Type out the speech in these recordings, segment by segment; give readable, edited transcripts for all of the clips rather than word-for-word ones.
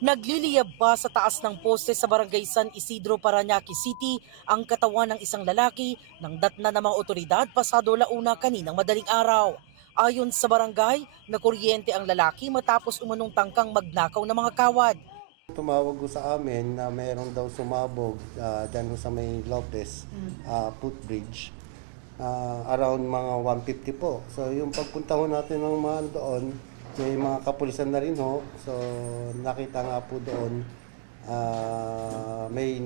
Nagliliyab pa sa taas ng poste sa barangay San Isidro, Parañaque City ang katawan ng isang lalaki nang datna ng mga otoridad pasado launa kaninang madaling araw. Ayon sa barangay, nakuryente ang lalaki matapos umanong tangkang magnakaw ng mga kawad. Tumawag ko sa amin na mayroon daw sumabog dyan sa may Lopez footbridge. Around mga 150 po. So yung pagpunta ho natin ng mga doon, may mga kapulisan na rin ho. So nakita nga po doon may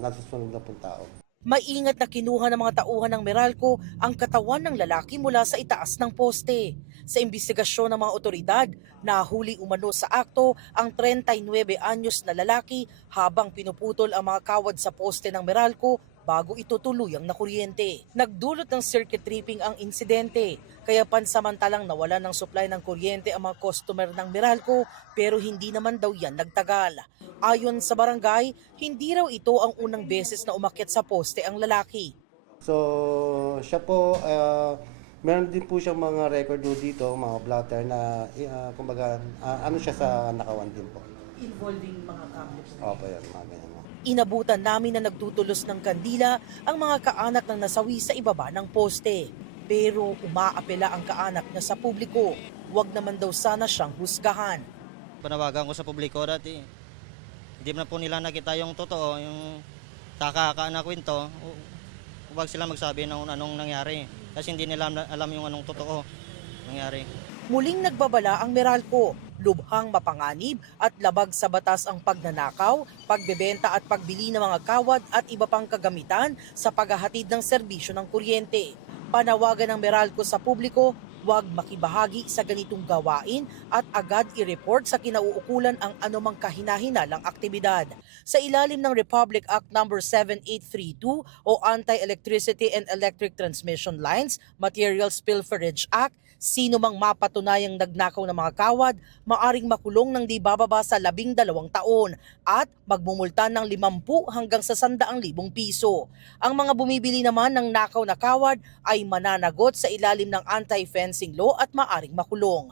nasusunod na pong tao. Maingat na kinuha ng mga tauhan ng Meralco ang katawan ng lalaki mula sa itaas ng poste. Sa imbestigasyon ng mga otoridad, nahuli umano sa akto ang 39 anyos na lalaki habang pinuputol ang mga kawad sa poste ng Meralco bago ito tuluyang nakuryente. Nagdulot ng circuit tripping ang insidente, kaya pansamantalang nawala ng supply ng kuryente ang mga customer ng Meralco pero hindi naman daw yan nagtagal. Ayon sa barangay, hindi raw ito ang unang beses na umakyat sa poste ang lalaki. So siya po, meron din po siyang mga record dito, mga blotter na kumbaga ano siya sa nakawan din po. Involving mga kable. Opo yan, mga ganyan. Inabutan namin na nagtutulos ng kandila ang mga kaanak ng nasawi sa ibaba ng poste. Pero umaapela ang kaanak na sa publiko. Huwag naman daw sana siyang husgahan. Panawagan ko sa publiko dati. Hindi na po nila nakita yung totoo, yung kaka na kwento. Huwag sila magsabi ng anong nangyari. Kasi hindi nila alam yung anong totoo nangyari. Muling nagbabala ang Meralco, lubhang mapanganib at labag sa batas ang pagnanakaw, pagbebenta at pagbili ng mga kawad at iba pang kagamitan sa paghahatid ng serbisyo ng kuryente. Panawagan ng Meralco sa publiko, huwag makibahagi sa ganitong gawain at agad i-report sa kinauukulan ang anumang kahina-hinalang aktibidad. Sa ilalim ng Republic Act No. 7832 o Anti-Electricity and Electric Transmission Lines Materials Pilferage Act, sino mang mapatunayang nagnakaw ng mga kawad, maaring makulong ng di bababa sa 12 taon at magmumulta ng 50 hanggang sa 100,000 piso. Ang mga bumibili naman ng nakaw na kawad ay mananagot sa ilalim ng anti-fencing law at maaring makulong.